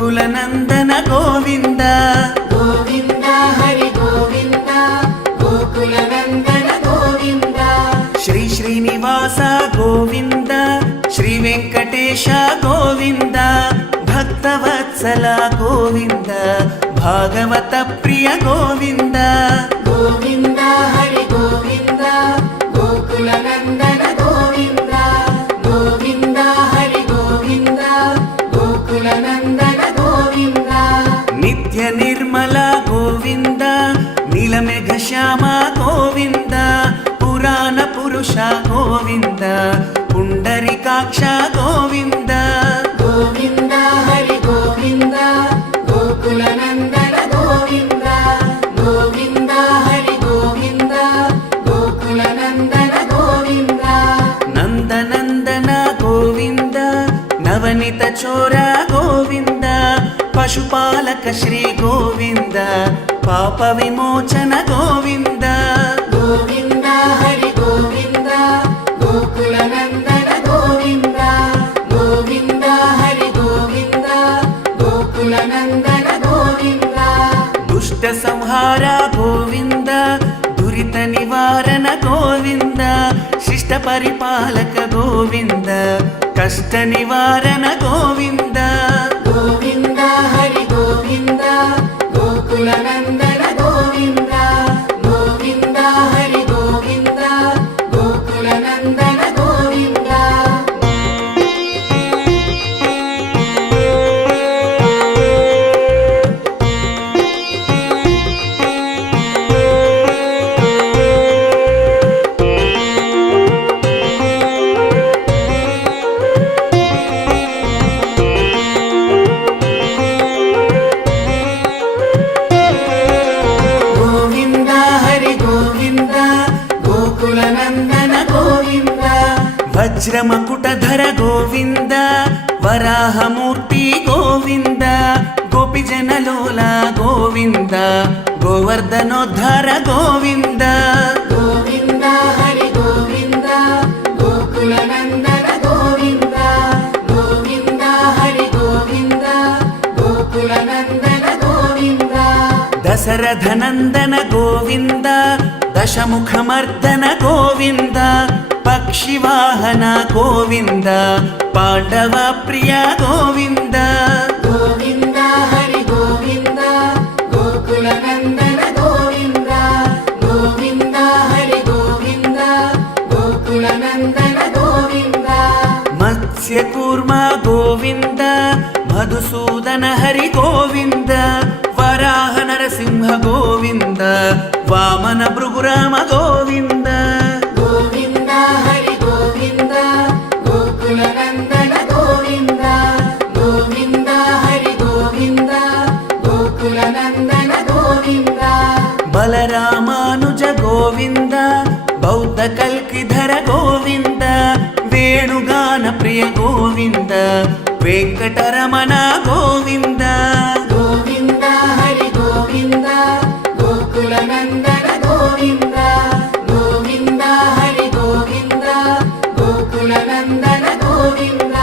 గోకుల నందన గోవింద గోవింద హరి గోవింద గోకుల నందన గోవింద శ్రీ శ్రీనివాస గోవింద శ్రీ వెంకటేశ గోవింద భక్తవత్సల గోవింద భాగవత ప్రియ గోవింద గోవింద హరి గోవింద గోకుల నందన గోవింద గోవింద హరి గోవింద గోకుల నందన గోవింద నిత్య నిర్మల గోవింద నీలమేఘ శ్యామ గోవింద పురాణ పురుష గోవింద పుండరీకాక్ష గోవింద గోవింద హరి గోవింద గోకుల నందన గోవింద గోవింద హరి గోవింద గోకుల నందన గోవింద నందనందన గోవింద నవనిత చోర గోవింద పశుపాలక శ్రీ గోవింద పాప విమోచన గోవింద గోవింద హరి గోవింద గోకుల నందన గోవింద గోవింద హరి గోవింద గోకుల నందన గోవింద దుష్ట సంహార గోవింద దురిత నివారణ గోవింద శిష్ట పరిపాలక గోవింద కష్ట నివారణ గోవింద గోవింద హరి గోవింద గోకుల నందన గోవింద గోవింద హరి గోవింద గోకుల నందన గోవింద గోవింద హరి గోవింద గోకుల నందన గోవింద వజ్రమకుటధర గోవింద వరాహమూర్తి గోవింద గోపిజనలోల గోవింద గోవర్ధనోద్ధార గోవింద గోవింద హరి గోవింద గోకుల నందన గోవింద గోవింద హరి గోవింద గోకుల నందన గోవింద దశరథ నందన గోవింద దశముఖమర్దన గోవింద పక్షివాహన గోవింద పాండవ ప్రియ గోవింద గోవింద హరి గోవింద గోకుల నందన గోవింద గోవింద హరి గోవింద గోకుల నందన గోవింద మత్స్యకూర్మ గోవింద మధుసూదన హరి గోవింద వరాహ నరసింహ గోవింద వామన భృగురామ గోవింద గోవింద హరి గోవింద గోకుల నందన గోవింద గోవింద హరి గోవింద గోకుల నందన గోవింద బలరామానుజ గోవింద బౌద్ధ కల్కిధర గోవింద వేణుగాన ప్రియ గోవింద వెంకటరమణ గోవింద గోవింద హరి గోవింద గోకుల నందన గోవింద గోవింద హరి గోవింద గోకుల నందన గోవింద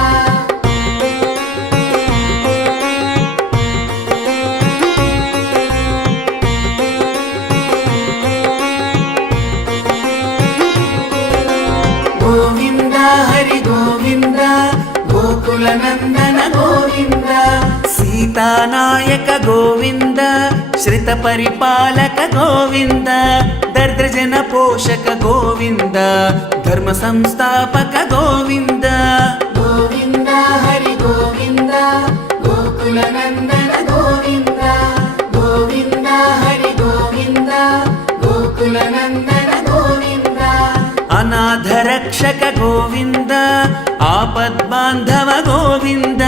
గోవింద హరి గోవింద గోకుల నందన గోవింద సీతానాయక గోవింద శ్రిత పరిపాలక గోవింద దరిద్రజన పోషక గోవింద ధర్మ సంస్థాపక గోవింద గోవింద హరి గోవింద గోకుల నందన గోవింద గోవింద హరి గోవింద గోకుల నందన గోవింద అనాథ రక్షక గోవింద ఆపద్బాంధవ గోవింద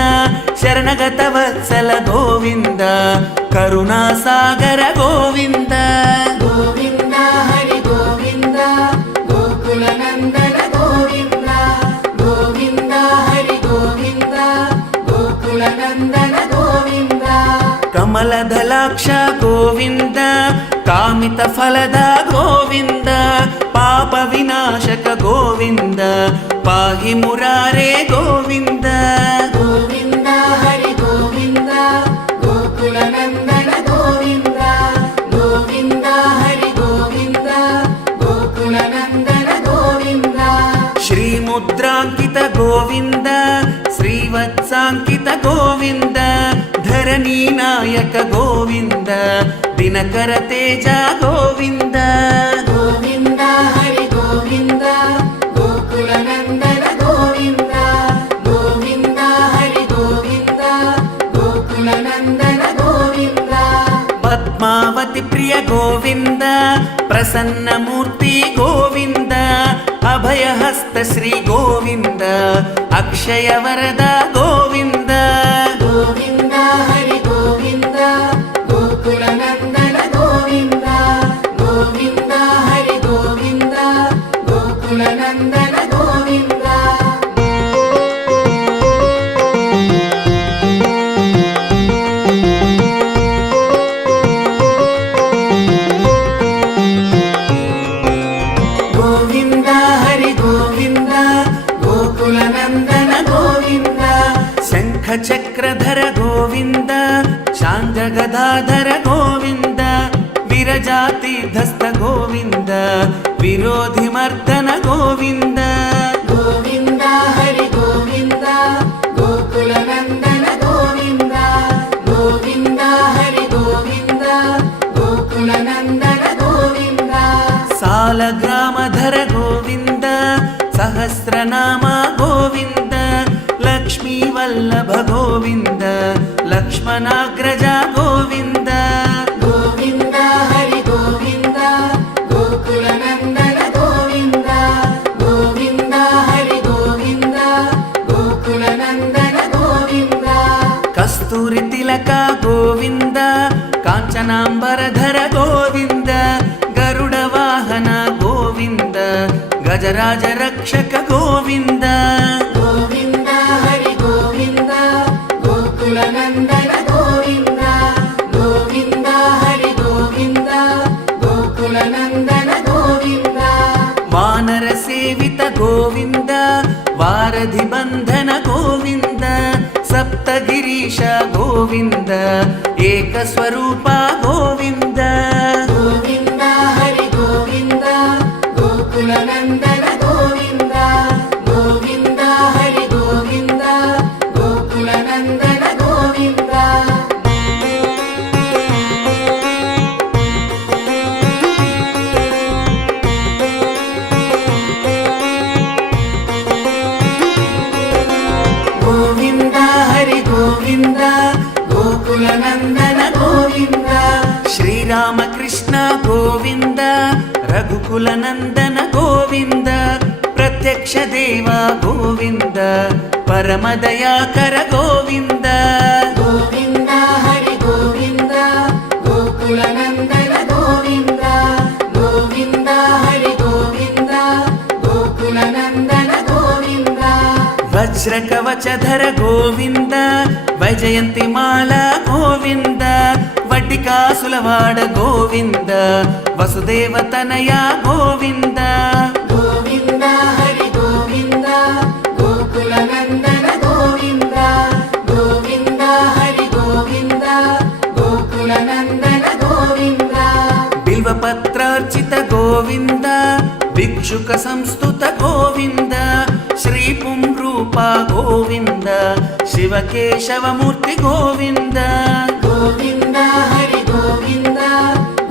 శరణగత వత్సల గోవింద కరుణాసాగర గోవింద గోవింద హరి గోవింద గోకుల నందన గోవింద గోవింద హరి గోవింద గోకుల నందన గోవింద కమలదలాక్ష గోవింద కామిత ఫలద గోవింద పాప వినాశక గోవింద పాహి మురారే గోవింద గోవింద హరి గోవింద ಮುದ್ರಾಂಕಿತ ಗೋವಿಂದ ಶ್ರೀವತ್ಸಾಂಕಿತ ಗೋವಿಂದ ಧರಣಿ ನಾಯಕ ಗೋವಿಂದ ದಿನಕರ ತೇಜ ಗೋವಿಂದ ಗೋವಿಂದ ಹರಿ ಗೋವಿಂದ ಗೋಕುಲ ನಂದನ ಗೋವಿಂದ ಗೋವಿಂದ ಹರಿ ಗೋವಿಂದ ಗೋಕುಲ ನಂದನ ಗೋವಿಂದ ಪದ್ಮಾವತಿ ಪ್ರಿಯ ಗೋವಿಂದ ಪ್ರಸನ್ನ ಮೂರ್ತಿ ಗೋವಿಂದ ಅಭಯ ಹಸ್ತ ಶ್ರೀ ಗೋವಿಂದ ಅಕ್ಷಯ ವರದ ಗೋವಿಂದ ಗೋವಿಂದ ಹರಿ ಗೋವಿಂದ ಗೋಕುಲ ನಂದನ ಗೋವಿಂದ ಗೋವಿಂದ ಹರಿ ಗೋವಿಂದ ಗೋಕುಲ ನಂದನ ಗೋವಿಂದ ಗೋವಿಂದ ಹರಿ ಗೋವಿಂದ ಗೋಕುಲ ನಂದನ ಗೋವಿಂದ ಶಂಖ ಚಕ್ರಧರ ಗೋವಿಂದ ಶಾಂತ ಗದಾಧರ ಗೋವಿಂದ ವಿರಜಾತೀರ್ಧಸ್ಥ ಗೋವಿಂದ ವಿರೋಧಿ ಮರ್ದನ ಗೋವಿಂದ ಗೋವಿಂದ ಹರಿ ಗೋವಿಂದ ಗೋಕುಲ ನಂದನ ಗೋವಿಂದ ಗೋವಿಂದ ಹರಿ ಗೋವಿಂದ ಗೋಕುಲ ನಂದನ ಗೋವಿಂದ ಸಾಲಗ್ರಾಮಧರ ಗೋವಿಂದ ಸಹಸ್ರನಾಮ ಗೋವಿಂದ ಲಕ್ಷ್ಮೀ ವಲ್ಲಭ ಗೋವಿಂದ ಲಕ್ಷ್ಮಣಾಗ್ರಜ ಗೋವಿಂದ ಗೋವಿಂದ ಹರಿ ಗೋವಿಂದ ಗೋಕುಲ ನಂದನ ಗೋವಿಂದ ಗೋವಿಂದ ಹರಿ ಗೋವಿಂದ ಗೋಕುಲ ನಂದನ ಗೋವಿಂದ ಕಸ್ತೂರಿ ತಿಲಕ ಗೋವಿಂದ ಕಾಂಚನಾಂಬರಧರ ಗೋವಿಂದ ಗರುಡ ವಾಹನ ಗೋವಿಂದ ಗಜರಾಜ ರಕ್ಷಕ ಗೋವಿಂದ ಗೋವಿಂದ ಹರಿ ಗೋವಿಂದ ಗೋಕುಲ ನಂದನ ಗೋವಿಂದ ಗೋವಿಂದ ಹರಿ ಗೋವಿಂದ ಗೋಕುಲ ನಂದನ ಗೋವಿಂದ ವಾನರ ಸೇವಿತ ಗೋವಿಂದ ವಾರಧಿ ಬಂಧನ ಗೋವಿಂದ ಸಪ್ತಗಿರೀಶ ಗೋವಿಂದ ಏಕ ಸ್ವರೂಪ ಗೋವಿಂದ ಗೋವಿಂದ ಹರಿ ಗೋವಿಂದ ಗೋಕುಲ ನಂದನ ಗೋವಿಂದ ಗೋವಿಂದ ಹರಿ ಗೋವಿಂದ ಗೋಕುಲ ನಂದನ ಗೋವಿಂದ ಗೋವಿಂದ ಹರಿ ಗೋವಿಂದ ಗೋಕುಲ ನಂದನ ಗೋವಿಂದ ಶ್ರೀರಾಮ ಕೃಷ್ಣ ಗೋವಿಂದ ರಘುಕುಲ ನಂದನ ಗೋವಿಂದ ಪ್ರತ್ಯಕ್ಷ ದೇವ ಗೋವಿಂದ ಪರಮ ದಯಾಕರ ಗೋವಿಂದ ಗೋವಿಂದ ಹರಿ ಗೋವಿಂದ ಗೋಕುಲ ನಂದನ ಗೋವಿಂದ ಗೋವಿಂದ ಹರಿ ಗೋವಿಂದ ಗೋಕುಲ ನಂದನ ಗೋವಿಂದ ವಜ್ರ ಕವಚಧರ ಗೋವಿಂದ ವೈಜಯಂತಿ ಮಾಲಾ ಗೋವಿಂದ ವಡ್ಡಿಕಾಸುಲವಾಡ ಗೋವಿಂದ ವಸುದೇವ ತನಯ ಗೋವಿಂದ ಗೋವಿಂದ ಹರಿ ಗೋವಿಂದ ಗೋಕುಲ ನಂದನ ಗೋವಿಂದ ಗೋವಿಂದ ಹರಿ ಗೋವಿಂದ ಗೋಕುಲ ನಂದನ ಗೋವಿಂದ ಬಿಲ್ವಪತ್ರಾರ್ಚಿತ ಗೋವಿಂದ ಭಿಕ್ಷುಕ ಸಂಸ್ತುತ ಗೋವಿಂದ ಶ್ರೀ ಪುಂರೂಪ ಗೋವಿಂದ ಶಿವಕೇಶವ ಮೂರ್ತಿ ಗೋವಿಂದ ಗೋವಿಂದ ಹರಿ ಗೋವಿಂದ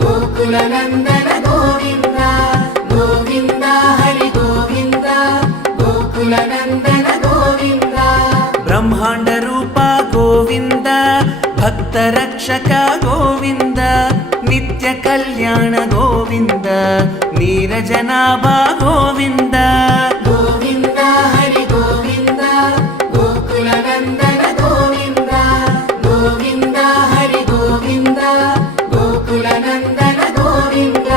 ಗೋಕುಲ ನಂದನ ಗೋವಿಂದ ಗೋವಿಂದ ಹರಿ ಗೋವಿಂದ ಗೋಕುಲ ನಂದನ ಗೋವಿಂದ ಬ್ರಹ್ಮಾಂಡ ರೂಪ ಗೋವಿಂದ ಭಕ್ತ ರಕ್ಷಕ ಗೋವಿಂದ ನಿತ್ಯ ಕಲ್ಯಾಣ ಗೋವಿಂದ ನೀರಜನಾಭ ಗೋವಿಂದ ಗೋವಿಂದ ಹರಿ ಗೋವಿಂದ ಗೋಕುಲ ನಂದನ ಗೋವಿಂದ ಗೋವಿಂದ ಹರಿ ಗೋವಿಂದ ಗೋಕುಲ ನಂದನ ಗೋವಿಂದ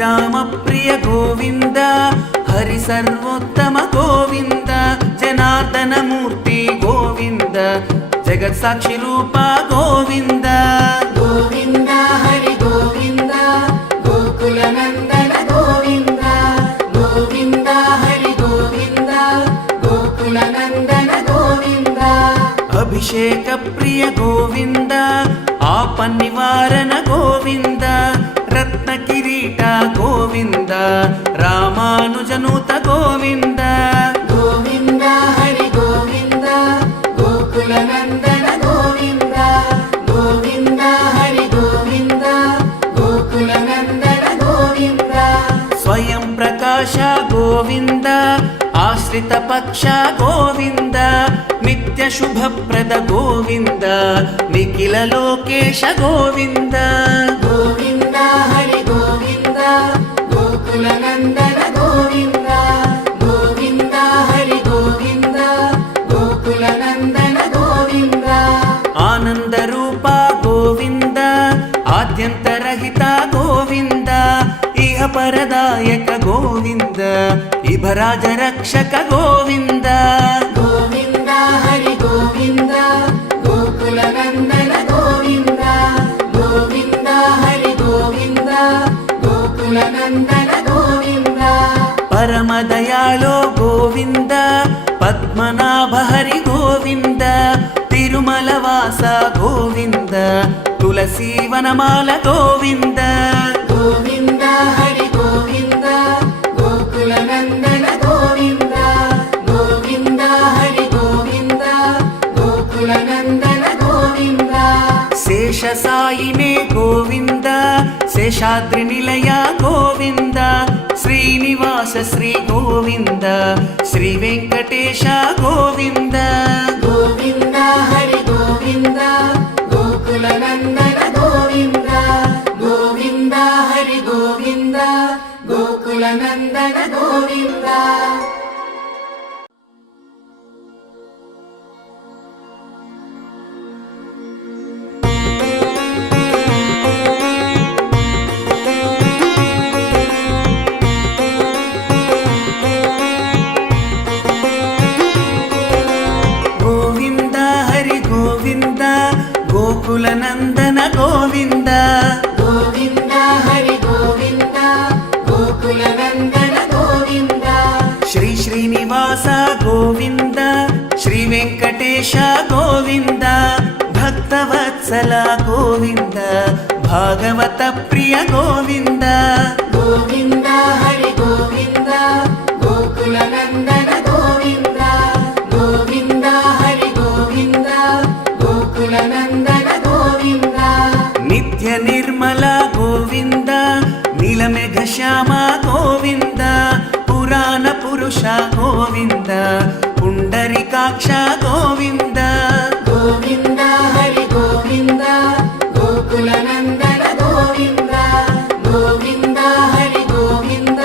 ರಾಮ ಪ್ರಿಯ ಗೋವಿಂದ ಹರಿ ಸರ್ವೋತ್ತಮ ಗೋವಿಂದ ಸಾಕ್ಷಿ ರೂಪ ಗೋವಿಂದ ಗೋವಿಂದ ಹರಿ ಗೋವಿಂದ ಗೋಕುಲ ನಂದನ ಗೋವಿಂದ ಗೋವಿಂದ ಹರಿ ಗೋವಿಂದ ಗೋಕುಲ ನಂದನ ಗೋವಿಂದ ಅಭಿಷೇಕ ಪ್ರಿಯ ಗೋವಿಂದ ಆಪನ್ನಿವಾರನ ಗೋವಿಂದ ರತ್ನ ಕಿರೀಟ ಗೋವಿಂದ ರಾಮಾನುಜನೂತ ಗೋವಿಂದ ಗೋವಿಂದ ಹರಿ ಗೋವಿಂದ ಗೋಕುಲ ನಂದನ ಗೋವಿಂದ ಗೋವಿಂದ ಹರಿ ಗೋವಿಂದ ಗೋಕುಲ ನಂದನ ಗೋವಿಂದ ಸ್ವಯಂ ಪ್ರಕಾಶ ಗೋವಿಂದ ಆಶ್ರಿತ ಪಕ್ಷ ಗೋವಿಂದ ನಿತ್ಯ ಶುಭಪ್ರದ ಗೋವಿಂದ ನಿಖಿಲ ಲೋಕೇಶ ಗೋವಿಂದ ಗೋವಿಂದ ಹರಿ ಗೋವಿಂದ ಗೋಕುಲ ನಂದನ ಗೋವಿಂದ ಗೋವಿಂದ ಹರಿ ಗೋವಿಂದ ಗೋಕುಲ ನಂದನ ಗೋವಿಂದ ಆನಂದ ರೂಪ ಗೋವಿಂದ ಆದ್ಯಂತರಹಿತ ಗೋವಿಂದ ಇಹ ಪರದಾಯಕ ಗೋವಿಂದ ಇಭರಾಜ ರಕ್ಷಕ ಗೋವಿಂದ ಗೋವಿಂದ ಹರಿ ಗೋವಿಂದ ಗೋಕುಲ ನಂದನ ಗೋವಿಂದ ಗೋವಿಂದ ಹರಿ ಗೋವಿಂದ ಗೋಕುಲ ನಂದನ ಗೋವಿಂದ ಪರಮ ದಯಾಳೋ ಗೋವಿಂದ ಪದ್ಮನಾಭ ಹರಿ ಗೋವಿಂದ ತಿರುಮಲ ವಾಸ ಗೋವಿಂದ ತುಳಸಿ ವನಮಾಲ ಗೋವಿಂದ ಗೋವಿಂದ ಹರಿ ಗೋವಿಂದ ಗೋಕುಲ ನಂದನ ಗೋವಿಂದ ಗೋವಿಂದ ಹರಿ ಗೋವಿಂದ ಗೋಕುಲ ನಂದನ ಗೋವಿಂದ ಶೇಷ ಸಾಯಿನೇ ಗೋವಿಂದ ಶೇಷಾದ್ರಿ ನಿಲಯ ಗೋವಿಂದ ಶ್ರೀನಿವಾಸ ಶ್ರೀ ಗೋವಿಂದ ಶ್ರೀ ವೆಂಕಟೇಶ ಗೋವಿಂದ ಗೋವಿಂದ ಹರಿ ಗೋವಿಂದ ಗೋಕುಲ ನಂದನ ಗೋವಿಂದ ಗೋವಿಂದ ಹರಿ ಗೋವಿಂದ ಗೋಕುಲ ನಂದನ ಗೋವಿಂದ ಗೋವಿಂದ ಹರಿ ಗೋವಿಂದ ಗೋಕುಲ ನಂದನ ಗೋವಿಂದ ಗೋವಿಂದ ಹರಿ ಗೋವಿಂದ ಗೋಕುಲ ನಂದನ ಗೋವಿಂದ ಶ್ರೀ ಶ್ರೀನಿವಾಸ ಗೋವಿಂದ ಶ್ರೀ ವೆಂಕಟೇಶ ಗೋವಿಂದ ಭಕ್ತವತ್ಸಲ ಗೋವಿಂದ ಭಾಗವತ ಪ್ರಿಯ ಗೋವಿಂದ ಗೋವಿಂದ ಹರಿ ಗೋವಿಂದ ಗೋಕುಲ ನಂದನ ಗೋವಿಂದ ಗೋವಿಂದ ಹರಿ ಗೋವಿಂದ ಗೋಕುಲ ನಂದನ ಗೋವಿಂದ ನಿತ್ಯ ನಿರ್ಮಲ ಗೋವಿಂದ ನೀಲಮೇಘ ಶ್ಯಾಮ ಗೋವಿಂದ ಪುರಾಣ ಪುರುಷ ಗೋವಿಂದ ಪುಂಡರಿಕಾಕ್ಷ ಗೋವಿಂದ ಗೋವಿಂದ ಹರಿ ಗೋವಿಂದ ಗೋಕುಲ ನಂದನ ಗೋವಿಂದ ಗೋವಿಂದ ಹರಿ ಗೋವಿಂದ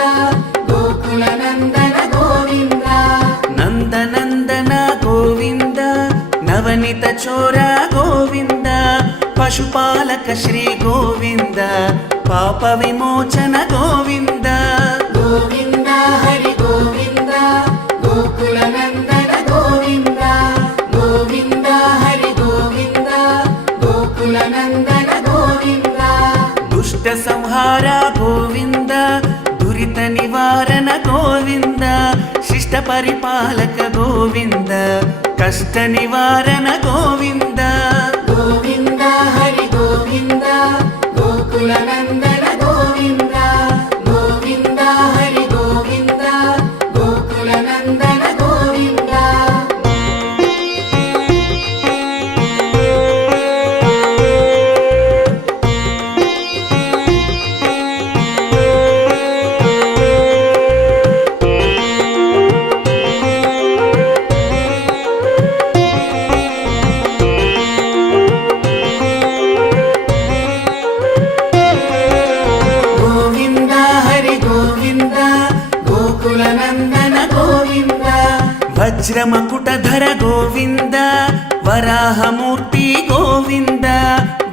ಗೋಕುಲ ನಂದನ ಗೋವಿಂದ ನಂದನಂದನ ಗೋವಿಂದ ನವನಿತ ಚೋರ ಗೋವಿಂದ ಪಶುಪಾಲಕ ಶ್ರೀ ಗೋವಿಂದ ಪಾಪ ವಿಮೋಚನ ಗೋವಿಂದ ಗೋವಿಂದ ಹರಿ ಗೋವಿಂದ ಗೋಕುಲ ನಂದನ ಗೋವಿಂದ ಗೋವಿಂದ ಹರಿ ಗೋವಿಂದ ಗೋಕುಲ ನಂದನ ಗೋವಿಂದ ದುಷ್ಟ ಸಂಹಾರ ಗೋವಿಂದ ದುರಿತ ನಿವಾರಣ ಗೋವಿಂದ ಶಿಷ್ಟ ಪರಿಪಾಲಕ ಗೋವಿಂದ ಕಷ್ಟ ನಿವಾರಣ ಗೋವಿಂದ ಗೋವಿಂದ ಹರಿ ಗೋವಿಂದ ಗೋಕುಲ ನಂದನ ಗೋವಿಂದ ಗೋವಿಂದ ಹರಿ ಗೋವಿಂದ ಗೋಕುಲ ನಂದನ ಗೋವಿಂದ ಗೋವಿಂದ ಹರಿ ಗೋವಿಂದ ಗೋಕುಲ ನಂದನ ಗೋವಿಂದ ವಜ್ರ ಮಕುಟಧರ ಗೋವಿಂದ ವರಾಹ ಮೂರ್ತಿ ಗೋವಿಂದ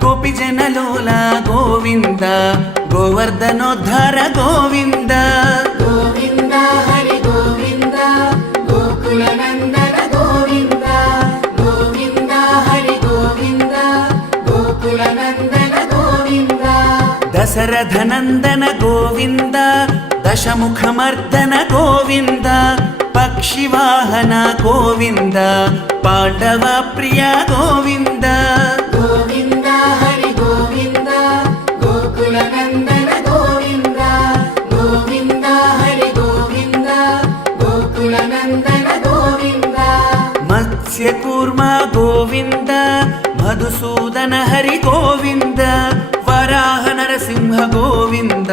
ಗೋಪಿ ಜನಲೋಲ ಗೋವಿಂದ ಗೋವರ್ಧನೋದ್ಧಾರ ಗೋವಿಂದ ಗೋವಿಂದ ಹರಿ ಗೋವಿಂದ ಗೋಕುಲ ನಂದನ ಗೋವಿಂದ ಗೋವಿಂದ ಹರಿ ಗೋವಿಂದ दशरथनन्दन गोविन्द दशमुखमर्दन गोविन्द पक्षिवाहन गोविन्द पाण्डवप्रिय गोविन्द गोविन्द हरि गोविन्द गोकुलनन्दन गोविन्द गोविन्द हरि गोविन्द गोकुलनन्दन गोविन्द मत्स्यकूर्म गोविन्द मधुसूदन हरि गोविन्द वराह नरसिंह गोविन्द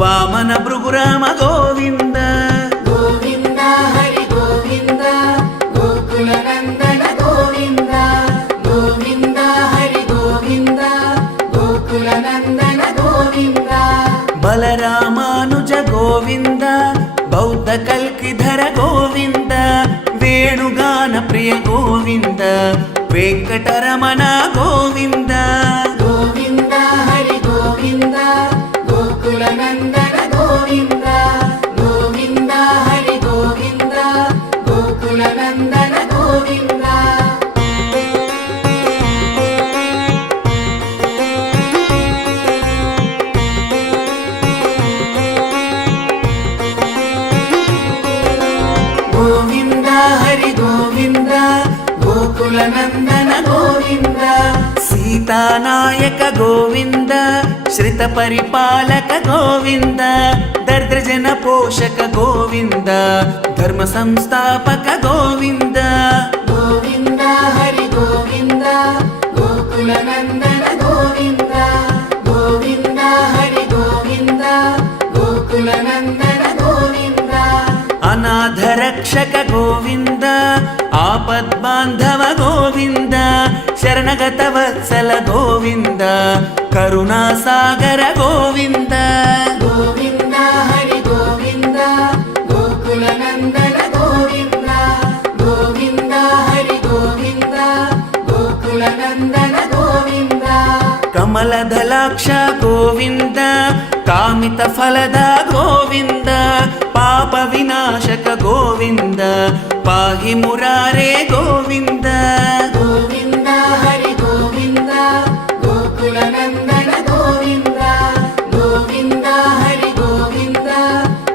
वामन भृगुराम गोविन्द गोविन्द हरि गोविन्द गोकुलनन्दन गोविन्द गोविन्द हरि गोविन्द गोकुलनन्दन गोविन्द बलरामानुज गोविन्द बौद्ध कल्किधर गोविन्द वेणुगान प्रिय गोविन्द वेङ्कटरमण गोविन्द गोविन्द हरि गोविन्द गोकुलनन्दन गोविन्द गोविन्द हरि गोविन्द गोकुलनन्दन गोविन्द गोविन्द हरि गोविन्द गोकुलनन्दन गोविन्द सीतानायक गोविन्द श्रितपरिपालक गोविन्द दरिद्रजन पोषक गोविन्द धर्म संस्थापक गोविन्द गोविन्द हरि गोविन्द गोकुलनन्दन गोविन्द गोविन्द हरि गोविन्द गोकुलनन्दन गोविन्द अनाथ रक्षक गोविन्द आपद्बान्धव गोविन्द शरणगत वत्सल गोविन्द करुणासागर गोविन्द गोविन्द हरि गोविन्द गोकुलनन्दन गोविन्द गोविन्द हरि गोविन्द गोकुलनन्दन गोविन्द कमलदलाक्ष गोविन्द कामितफलद गोविन्द पापविनाशक गोविन्द पाहि मुरारे गोविन्द गोविन्द हरि गोविन्द गोकुलनन्दन गोविन्द गोविन्द हरि गोविन्द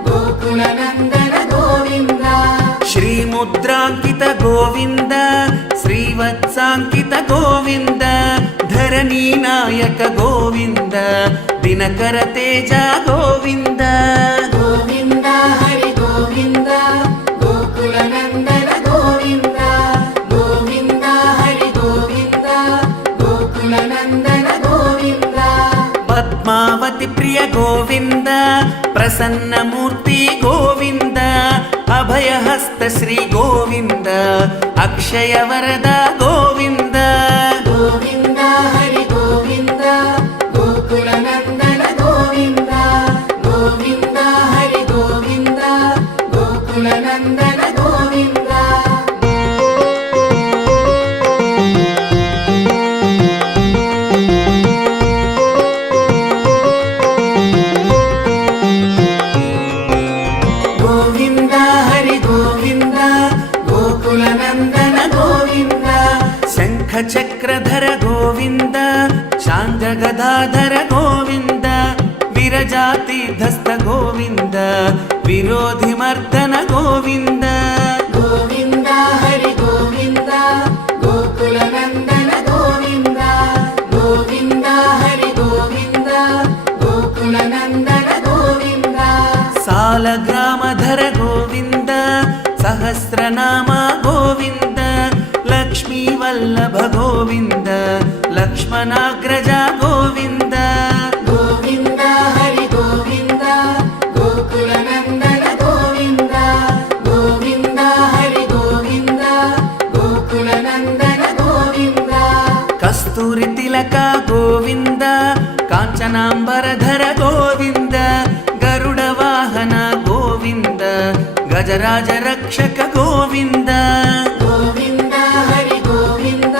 गोकुलनन्दन गोविन्द श्रीमुद्राङ्कित गोविन्द श्रीवत्साङ्कित गोविन्द धरणीनायक गोविन्द दिनकर तेज गोविन्द गोविन्द हरि गोविन्द गोकुलनन्दन गोविन्द गोविन्द हरि गोविन्द गोकुलनन्दन गोविन्द पद्मावति प्रिय गोविन्द प्रसन्नमूर्ति गोविन्द अभयहस्त श्री गोविन्द अक्षय वरद गोविन्द गोविन्द हरि गोविन्द गोकुलनन्दन गोविन्द गोविन्द हरि गोविन्द गोकुलनन्दन गोविन्द गोविन्द हरि गोविन्द गोकुलनन्दन गोविन्द शङ्ख चक्रधर गोविन्द शान्तगदाधर गोविन्द विरजातीधस्त गोविन्द विरोधिमर्दन गोविन्द गोविन्द हरि गोविन्द गोकुलनन्दन गोविन्द गोविन्द हरि गोविन्द गोकुलनन्दन गोविन्द सालग्रामधर गोविन्द सहस्रनाम गोविन्द लक्ष्मीवल्लभ गोविन्द लक्ष्मणाग्रज गोविन्द गोविन्द हरि गोविन्द गोकुलनन्दन गोविन्द गोविन्द हरि गोविन्द गोकुलनन्दन गोविन्द कस्तूरि तिलक गोविन्द काञ्चनाम्बरधर गोविन्द गरुड वाहन गोविन्द गजराज रक्षक गोविन्द गोविन्द हरि गोविन्द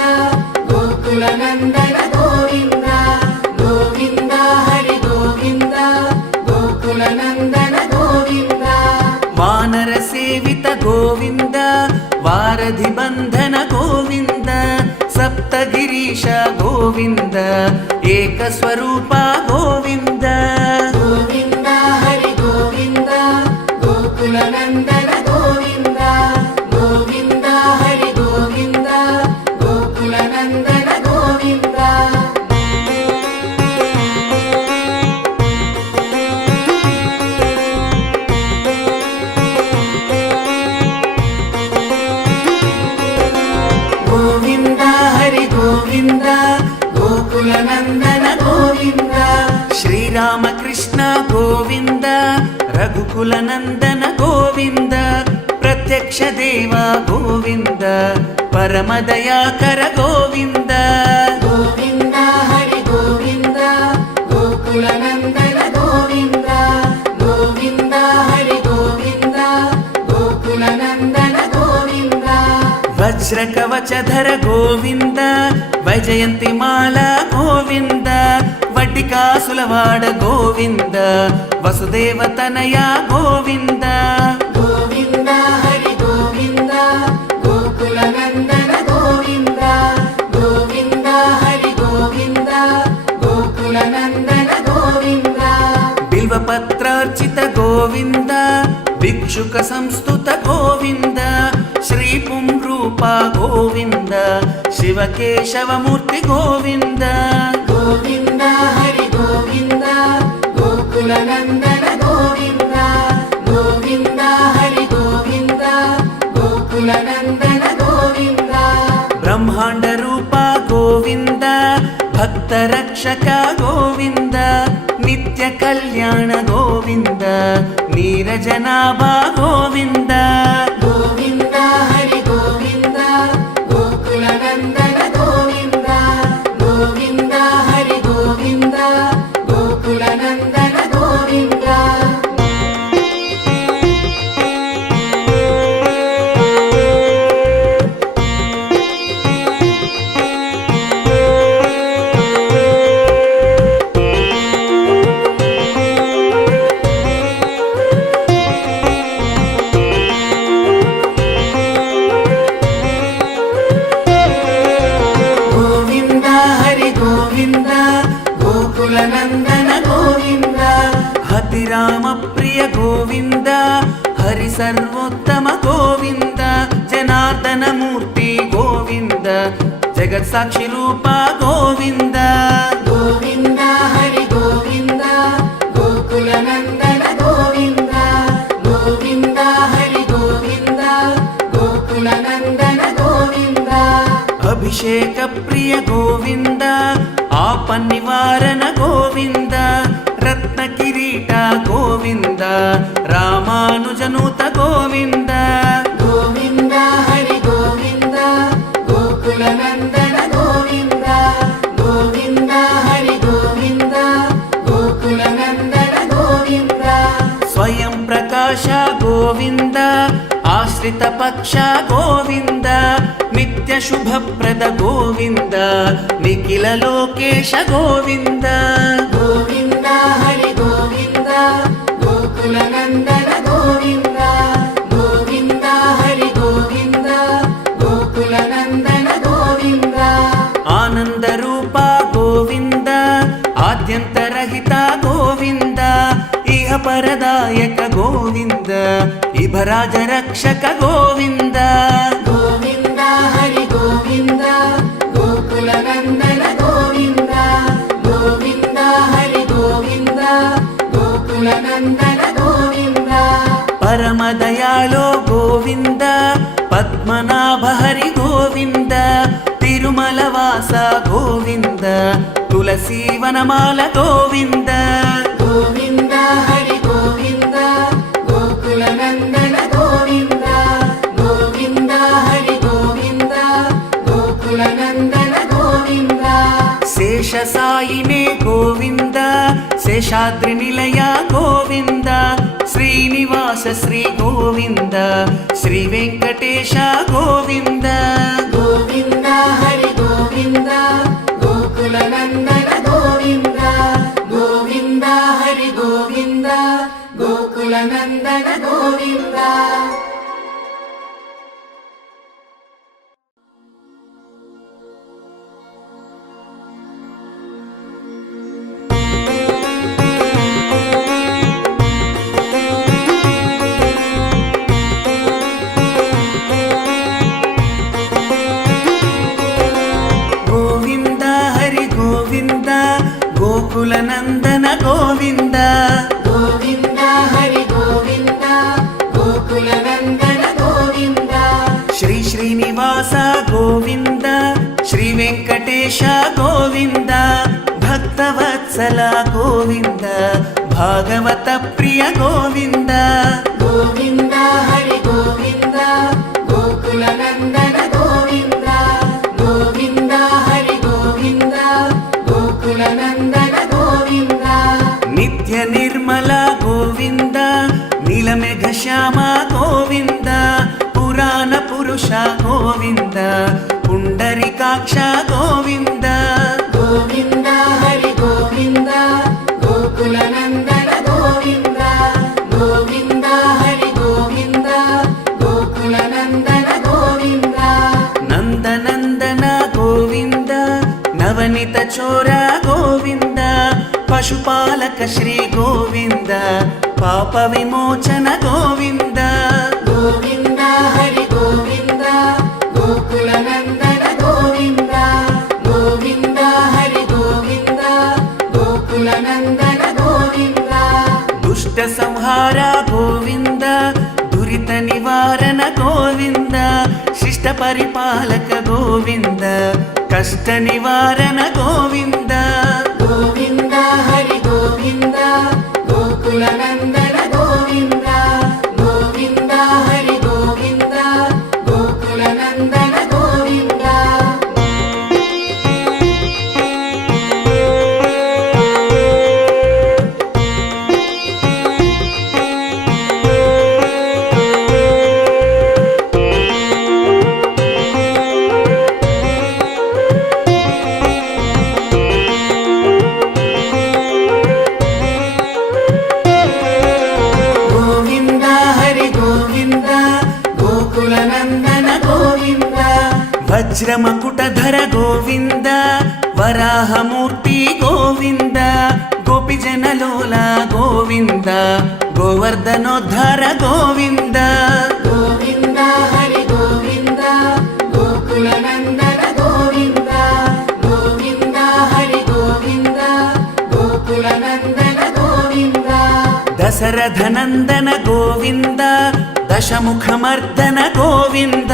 गोकुलनन्दन गोविन्द गोविन्द हरि गोविन्द गोकुलनन्दन गोविन्द वानर सेवित गोविन्द वारधि बन्धन गोविन्द सप्त ಸಪ್ತಗಿರೀಶ ಗೋವಿಂದ ಏಕಸ್ವರೂಪ ಗೋವಿಂದ ಗೋವಿಂದ ಹರಿ ಗೋವಿಂದ ಗೋಕುಲ ನಂದನ ಗೋವಿಂದ ಗೋವಿಂದ ಹರಿ ಗೋವಿಂದ ಗೋಕುಲ ನಂದನ ಗೋವಿಂದ ಗೋವಿಂದ ಹರಿ ಗೋವಿಂದ ಗೋಕುಲ ನಂದನ ಗೋವಿಂದ ಶ್ರೀರಾಮಕೃಷ್ಣ ಗೋವಿಂದ ರಘುಕುಲ ನಂದನ ಗೋವಿಂದ ಪ್ರತ್ಯಕ್ಷ ದೇವ ಗೋವಿಂದ ಪರಮದಯಾಕರ ಗೋವಿಂದ ಗೋವಿಂದ ಹರಿ ಗೋವಿಂದ ಗೋಕುಲ ನಂದನ ಗೋವಿಂದ ಗೋವಿಂದ ಹರಿ ಗೋವಿಂದ ಗೋಕುಲ ನಂದನ ಗೋವಿಂದ ವಜ್ರ ಕವಚಧರ ಗೋವಿಂದ ವೈಜಯಂತಿ ಮಾಲಾ ಗೋವಿಂದ ವಡ್ಡಿಕಾಸುಲವಾಡ ಗೋವಿಂದ ವಸುದೇವ ತನಯ ಗೋವಿಂದ ಗೋವಿಂದ ಹರಿ ಗೋವಿಂದ ಗೋಕುಲ ನಂದನ ಗೋವಿಂದ ಗೋವಿಂದ ಹರಿ ಗೋವಿಂದ ಗೋಕುಲ ನಂದನ ಗೋವಿಂದ ಬಿಲ್ವಪತ್ರಾರ್ಚಿತ ಗೋವಿಂದ ಭಿಕ್ಷುಕ ಸಂಸ್ತುತ ಗೋವಿಂದ ಶ್ರೀ ಪುಂರೂಪ ಗೋವಿಂದ ಶಿವಕೇಶವ ಮೂರ್ತಿ ಗೋವಿಂದ ಗೋವಿಂದ ಹರಿ ಗೋವಿಂದ ಗೋಕುಲ ನಂದನ ಗೋವಿಂದ ಗೋವಿಂದ ಹರಿ ಗೋವಿಂದ ಗೋಕುಲ ನಂದನ ಗೋವಿಂದ ಬ್ರಹ್ಮಾಂಡ ರೂಪ ಗೋವಿಂದ ಭಕ್ತ ರಕ್ಷಕ ಗೋವಿಂದ ನಿತ್ಯ ಕಲ್ಯಾಣ ಗೋವಿಂದ ನೀರಜನಾಭ ಗೋವಿಂದ ಗೋವಿಂದ ಹರಿ ಗೋವಿಂದ ಗೋಕುಲ ನಂದನ ಗೋವಿಂದ ಗೋವಿಂದ ಹರಿ ಗೋವಿಂದ ಗೋಕುಲ ನಂದನ ಗೋವಿಂದ ಗೋವಿಂದ ಹರಿ ಗೋವಿಂದ ಗೋಕುಲ ನಂದನ ಗೋವಿಂದ ಹತಿರಾಮ ಪ್ರಿಯ ಗೋವಿಂದ ಹರಿ ಸರ್ವೋತ್ತಮ ಗೋವಿಂದ ಜನಾರ್ದನ ಮೂರ್ತಿ ಗೋವಿಂದ ಜಗತ್ ಸಾಕ್ಷಿ ರೂಪ ಗೋವಿಂದ ಗೋವಿಂದ ಹರಿ ಗೋವಿಂದ ಗೋಕುಲ ನಂದನ ಗೋವಿಂದ ಗೋವಿಂದ ಹರಿ ಗೋವಿಂದ ಗೋಕುಲ ನಂದನ ಗೋವಿಂದ ಅಭಿಷೇಕ ಪ್ರಿಯ ಗೋವಿಂದ ಆಪ ನಿವಾರಣ ಗೋವಿಂದ ರತ್ನ ಕಿರೀಟ ಗೋವಿಂದ ರಾಮಾನುಜನೂತ ಗೋವಿಂದ ಗೋವಿಂದ ಹರಿ ಗೋವಿಂದ ಗೋಕುಲ ನಂದನ ಗೋವಿಂದ ಗೋವಿಂದ ಹರಿ ಗೋವಿಂದ ಗೋಕುಲ ನಂದನ ಗೋವಿಂದ ಸ್ವಯಂ ಪ್ರಕಾಶ ಗೋವಿಂದ ಆಶ್ರಿತ ಪಕ್ಷ ಗೋವಿಂದ ನಿತ್ಯ ಶುಭಪ್ರದ ಗೋವಿಂದ ನಿಖಿಲ ಲೋಕೇಶ ಗೋವಿಂದ ಗೋವಿಂದ ಹರಿ ಗೋವಿಂದ ಗೋಕುಲ ನಂದನ ಗೋವಿಂದ ಗೋವಿಂದ ಹರಿ ಗೋವಿಂದ ಗೋಕುಲ ನಂದನ ಗೋವಿಂದ ಆನಂದ ರೂಪ ಗೋವಿಂದ ಆದ್ಯಂತರಹಿತ ಗೋವಿಂದ ಇಹ ಪರದಾಯಕ ಗೋವಿಂದ ಇಭರಾಜ ರಕ್ಷಕ ಗೋವಿಂದ ಗೋವಿಂದ ಹರಿ ಗೋವಿಂದ ಗೋಕುಲ ನಂದನ ಗೋವಿಂದ ಗೋವಿಂದ ಹರಿ ಗೋವಿಂದ ಗೋಕುಲ ನಂದನ ಗೋವಿಂದ ಪರಮ ದಯಾಳೋ ಗೋವಿಂದ ಪದ್ಮನಾಭ ಹರಿ ಗೋವಿಂದ ತಿರುಮಲ ವಾಸ ಗೋವಿಂದ ತುಳಸಿ ವನಮಾಲ ಗೋವಿಂದ ಗೋವಿಂದ ಹರಿ ಗೋವಿಂದ ಗೋಕುಲ ನಂದನ ಗೋವಿಂದ ಗೋವಿಂದ ಹರಿ ಗೋವಿಂದ ಗೋಕುಲ ನಂದನ ಗೋವಿಂದ ಶೇಷ ಸಾಯಿನೇ ಗೋವಿಂದ ಶೇಷಾದ್ರಿ ನಿಲಯ ಗೋವಿಂದ ಶ್ರೀನಿವಾಸ ಶ್ರೀ ಗೋವಿಂದ ಶ್ರೀ ವೆಂಕಟೇಶ ಗೋವಿಂದ ಗೋವಿಂದ ಹರಿ ಗೋವಿಂದ ಗೋಕುಲ ನಂದನ ಗೋವಿಂದ ಗೋವಿಂದ ಹರಿ ಗೋವಿಂದ ಗೋಕುಲ ನಂದನ ಗೋವಿಂದ శ్రీనివాస గోవింద శ్రీ వెంకటేశ గోవింద భక్తవత్సల గోవింద భాగవత ప్రియ గోవింద గోవింద హరి గోవింద గోకుల నందన గోవింద గోవింద హరి గోవింద గోకుల నందన గోవింద నిత్య నిర్మల గోవింద నీలమేఘ శ్యామ గోవింద పురాణ పురుష గోవింద పుండరీకాక్ష గోవింద గోవింద హరి గోవింద గోకుల నందన గోవింద గోవింద హరి గోవింద గోకుల నందన గోవింద నందనందన గోవింద నవనిత చోర గోవింద పశుపాలక శ్రీ గోవింద పాప విమోచన గోవింద గోవింద హరి గోవింద గోకుల నందన గోవింద గోవింద హరి గోవింద గోకుల నందన గోవింద దుష్ట సంహార గోవింద దురిత నివారణ గోవింద శిష్ట పరిపాలక గోవింద కష్ట నివారణ గోవింద గోవింద హరి గోవింద గోకుల నందన గోవింద గోవింద హరి గోవింద గోకుల నందన గోవింద గోవింద హరి గోవింద గోకుల నందన గోవింద వజ్రమకుటధర గోవింద వరాహమూర్తి గోవింద గోపిజనలోల గోవింద గోవర్ధనోద్ధార గోవింద గోవింద హరి గోవింద గోకుల నందన గోవింద గోవింద హరి గోవింద గోకుల నందన గోవింద దశరథ నందన గోవింద దశముఖమర్దన గోవింద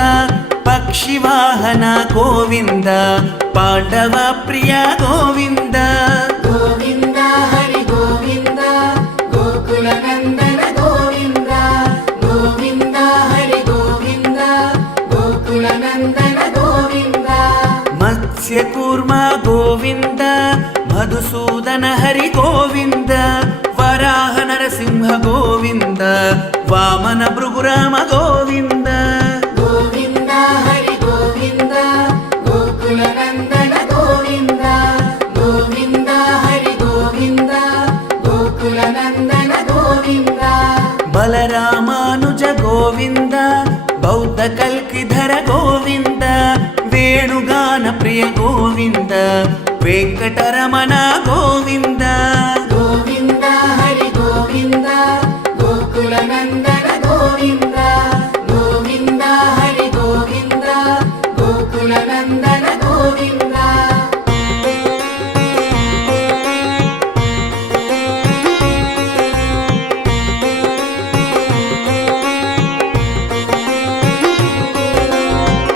పక్షివాహన గోవింద పాండవ ప్రియ గోవింద గోవింద హరి గోవింద గోకుల నందన గోవింద గోవింద హరి గోవింద గోకుల నందన గోవింద మత్స్యకూర్మ గోవింద మధుసూదన హరి గోవింద వరాహ నరసింహ గోవింద వామన భృగురామ గోవింద గోవింద హరి గోవింద గోకుల నందన గోవింద గోవింద హరి గోవింద గోకుల నందన గోవింద బలరామానుజ గోవింద బౌద్ధ కల్కిధర గోవింద వేణుగాన ప్రియ గోవింద వెంకటరమణ గోవింద గోవింద హరి గోవింద గోకుల నందన గోవింద గోవింద హరి గోవింద గోకుల నందన గోవింద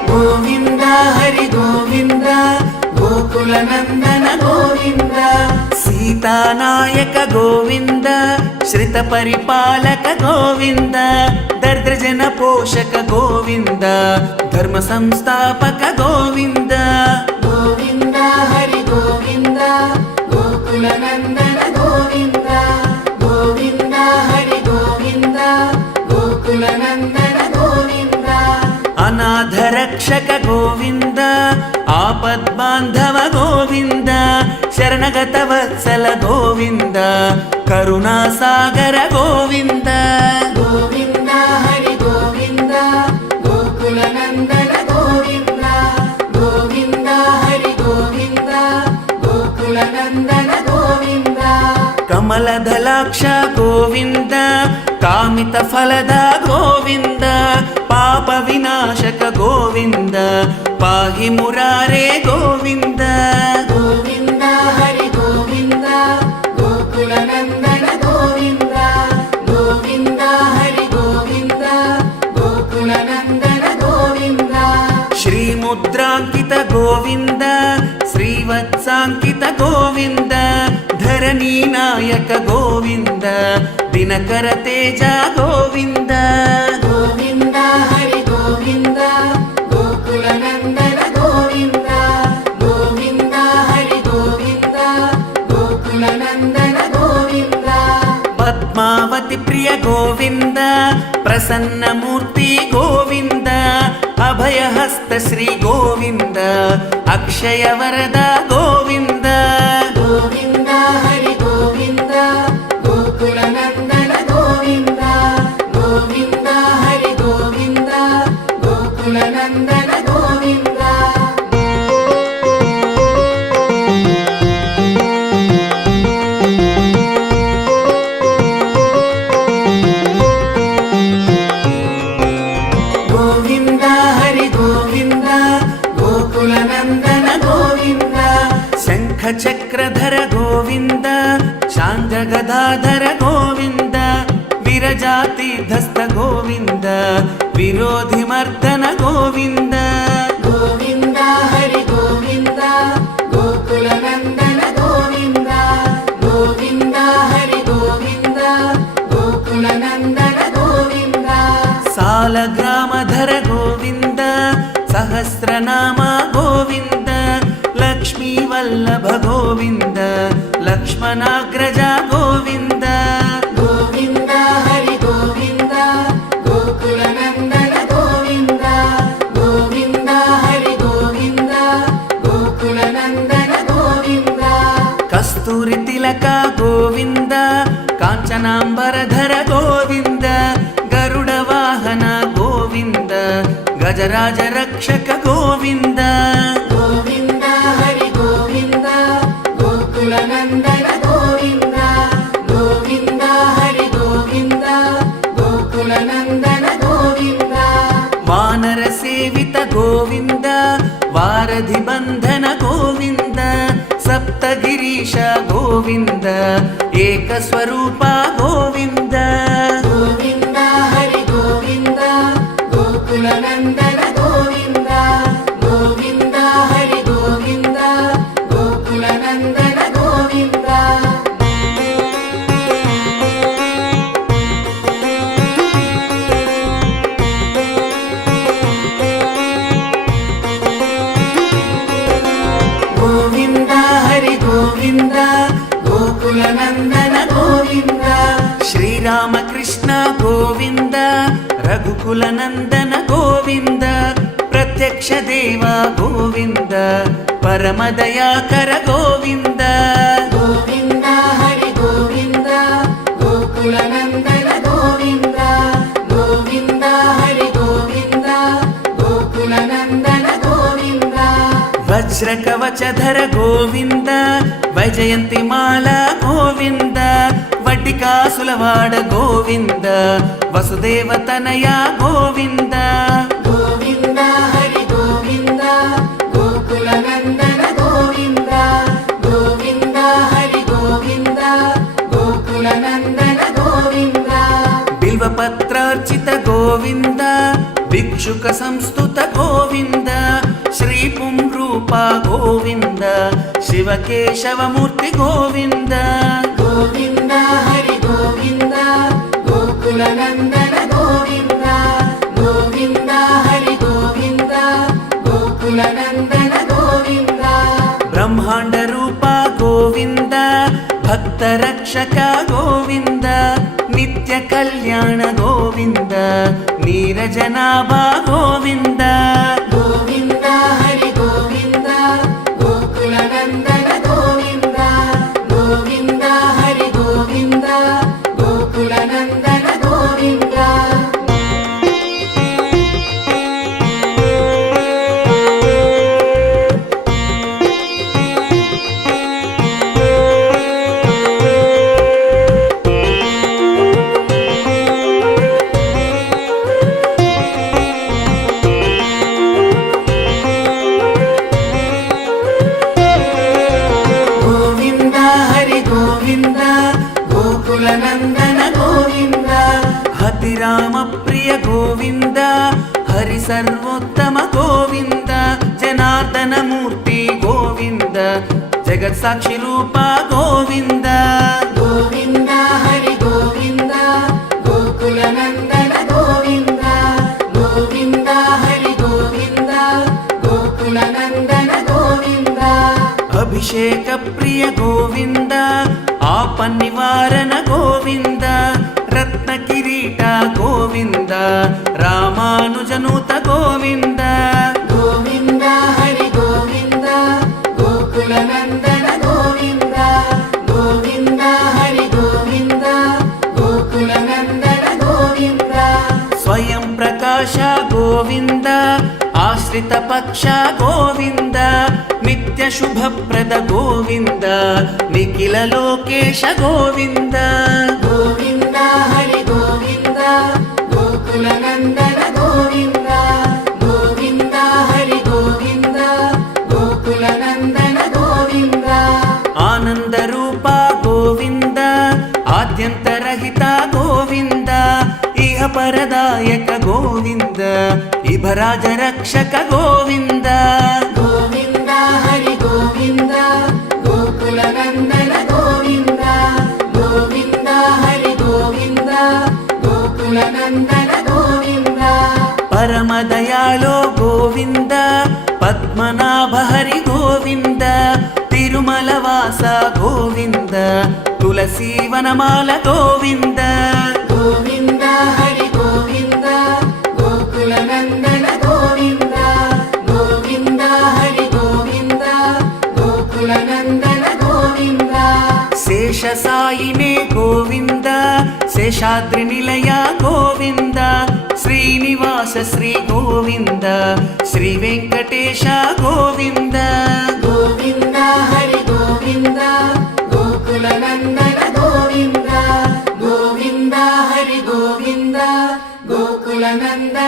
గోవింద హరి గోవింద గోకుల నందన గోవింద సీతానాయక గోవింద శ్రిత పరిపాలక గోవింద దరిద్రజన పోషక గోవింద ధర్మ సంస్థాపక గోవింద గోవింద హరి గోవింద గోకుల నందన గోవింద గోవింద హరి గోవింద గోకుల నందన గోవింద అనాథ రక్షక గోవింద ఆపద్బాంధవ గోవింద శరణగత వత్సల గోవింద కరుణాసాగర గోవింద గోవింద హరి గోవింద గోకుల నందన గోవింద గోవింద హరి గోవింద గోకుల నందన గోవింద కమలదలాక్ష గోవింద కామిత ఫలద గోవింద పాప వినాశక గోవింద పాహి మురారే గోవింద గోవింద హరి గోవింద గోకుల నందన గోవింద గోవింద హరి గోవింద గోకుల నందన గోవింద श्रीमुद्राङ्कित गोविन्द श्रीवत्साङ्कित गोविन्द धरणीनायक गोविन्द दिनकर तेज गोविन्द गोविन्द हरि गोविन्द गोकुलनन्दन गोविन्द गोविन्द हरि गोविन्द गोकुलनन्दन गोविन्द पद्मावति प्रिय गोविन्द प्रसन्नमूर्ति गोविन्द अभयहस्त श्री गोविन्द अक्षय वरद गोविन्द गोविन्द हरि गोविन्द गोकुलनन्दन गोविन्द गोविन्द हरि गोविन्द गोकुलनन्दन गोविन्द गोविन्द हरि गोविन्द गोकुलनन्दन गोविन्द शङ्ख चक्रधर गोविन्द शान्तगदाधर गोविन्द विरजातीर्थस्थ गोविन्द विरोधिमर्दन गोविन्द गोविन्द हरि गोविन्द गोकुलनन्दन गोविन्द गोविन्द हरि गोविन्द गोकुलनन्दन गोविन्द सालग्रामधर गोविन्द सहस्रनाम गोविन्द लक्ष्मीवल्लभ गोविन्द लक्ष्मणाग्रज गोविन्द गोविन्द हरि गोविन्द गोकुलनन्दन गोविन्द गोविन्द हरि गोविन्द गोकुलनन्दन गोविन्द कस्तूरि तिलक गोविन्द काञ्चनाम्बरधर गोविन्द गरुड वाहन गोविन्द गजराज रक्षक गोविन्द गोविन्द हरि गोविन्द गोकुलनन्दन गोविन्द गोविन्द हरि गोविन्द गोकुलनन्दन गोविन्द वानर सेवित गोविन्द वारधि बन्धन गोविन्द सप्तगिरीश गोविन्द एकस्वरूप गोविन्द गोविन्द हरि गोविन्द गोकुलनन्दन गोविन्द गोविन्द हरि गोविन्द गोकुलनन्दन गोविन्द गोविन्द हरि गोविन्द गोकुलनन्दन गोविन्द श्रीरामकृष्ण गोविन्द रघुकुलनन्दन गोविन्द प्रत्यक्ष देव गोविन्द परमदयाकर गोविन्द गोविन्द हरि गोविन्द गोकुलनन्दन गोविन्द गोविन्द हरि गोविन्द गोकुलनन्दन गोविन्द वज्रकवचधर गोविन्द वैजयन्तिमाला गोविन्द वड्डिकासुलवाड गोविन्द वसुदेवतनया गोविन्द गोविन्द हरि गोविन्द गोकुलनन्दन गोविन्द गोविन्द हरि गोविन्द गोकुलनन्दन गोविन्द बिल्वपत्रार्चित गोविन्द भिक्षुक संस्तुत गोविन्द श्रीपुंरूप गोविन्द शिवकेशवमूर्ति गोविन्द गोविन्द हरि गोविन्द गोकुलनन्दन गोविन्द गोविन्द हरि गोविन्द गोकुलनन्दन गोविन्द ब्रह्माण्ड रूप गोविन्द भक्तरक्षक गोविन्द नित्य कल्याण गोविन्द नीरजनाभा गोविन्द गोविन्द हरि गोविन्द गोकुलनन्दन गोविन्द गोविन्द हरि गोविन्द गोकुलनन्दन गोविन्द गोकुलनन्दन गोविन्द हतिराम प्रिय गोविन्द हरि सर्वोत्तम गोविन्द ಜಗತ್ ಸಾಕ್ಷಿ ರೂಪ ಗೋವಿಂದ ಗೋವಿಂದ ಹರಿ ಗೋವಿಂದ ಗೋಕುಲ ನಂದನ ಗೋವಿಂದ ಗೋವಿಂದ ಹರಿ ಗೋವಿಂದ ಗೋಕುಲ ನಂದನ ಗೋವಿಂದ ಅಭಿಷೇಕ ಪ್ರಿಯ ಗೋವಿಂದ ಆಪನ್ನಿವಾರನ ಗೋವಿಂದ ರತ್ನ ಕಿರೀಟ ಗೋವಿಂದ ರಾಮಾನುಜನೂತ ಗೋವಿಂದ ಗೋವಿಂದ ಹರಿ ಗೋವಿಂದ ಗೋಕುಲ ನಂದನ ಗೋವಿಂದ ಗೋವಿಂದ ಹರಿ ಗೋವಿಂದ ಗೋಕುಲ ನಂದನ ಗೋವಿಂದ ಸ್ವಯಂ ಪ್ರಕಾಶ ಗೋವಿಂದ ಆಶ್ರಿತ ಪಕ್ಷ ಗೋವಿಂದ ನಿತ್ಯ ಶುಭಪ್ರದ ಗೋವಿಂದ ನಿಖಿಲ ಲೋಕೇಶ ಗೋವಿಂದ ಗೋವಿಂದ ಹರಿ ಗೋವಿಂದ ಗೋಕುಲ ನಂದನ ಗೋವಿಂದ ಗೋವಿಂದ ಹರಿ ಗೋವಿಂದ ಗೋಕುಲ ನಂದನ ಗೋವಿಂದ ಆನಂದ ರೂಪ ಗೋವಿಂದ ಆದ್ಯಂತರಹಿತ ಗೋವಿಂದ ಇಹ ಪರದಾಯಕ ಗೋವಿಂದ ಇಭರಾಜ ರಕ್ಷಕ ಗೋವಿಂದ ಗೋವಿಂದ ಹರಿ ಗೋವಿಂದ ಗೋಕುಲ ನಂದನ ಗೋವಿಂದ ಗೋವಿಂದ ಹರಿ ಗೋವಿಂದ ಗೋಕುಲ ನಂದನ ಗೋವಿಂದ ಪರಮ ದಯಾಳೋ ಗೋವಿಂದ ಪದ್ಮನಾಭ ಹರಿ ಗೋವಿಂದ ತಿರುಮಲ ವಾಸ ಗೋವಿಂದ ತುಳಸಿ ವನಮಾಲ ಗೋವಿಂದ ಗೋವಿಂದ ಹರಿ ಗೋವಿಂದ ಗೋಕುಲ ನಂದನ ಗೋವಿಂದ ಗೋವಿಂದ ಹರಿ ಗೋವಿಂದ ಗೋಕುಲ ನಂದನ ಗೋವಿಂದ ಶೇಷ ಸಾಯಿನೇ ಗೋವಿಂದ ಶೇಷಾದ್ರಿ ನಿಲಯ ಗೋವಿಂದ ಶ್ರೀನಿವಾಸ ಶ್ರೀ ಗೋವಿಂದ ಶ್ರೀ ವೆಂಕಟೇಶ ಗೋವಿಂದ ಗೋವಿಂದ ಹರಿ ಗೋವಿಂದ ಗೋಕುಲ ನಂದನ ಗೋವಿಂದ ಗೋವಿಂದ ಹರಿ ಗೋವಿಂದ ಗೋಕುಲ ನಂದನ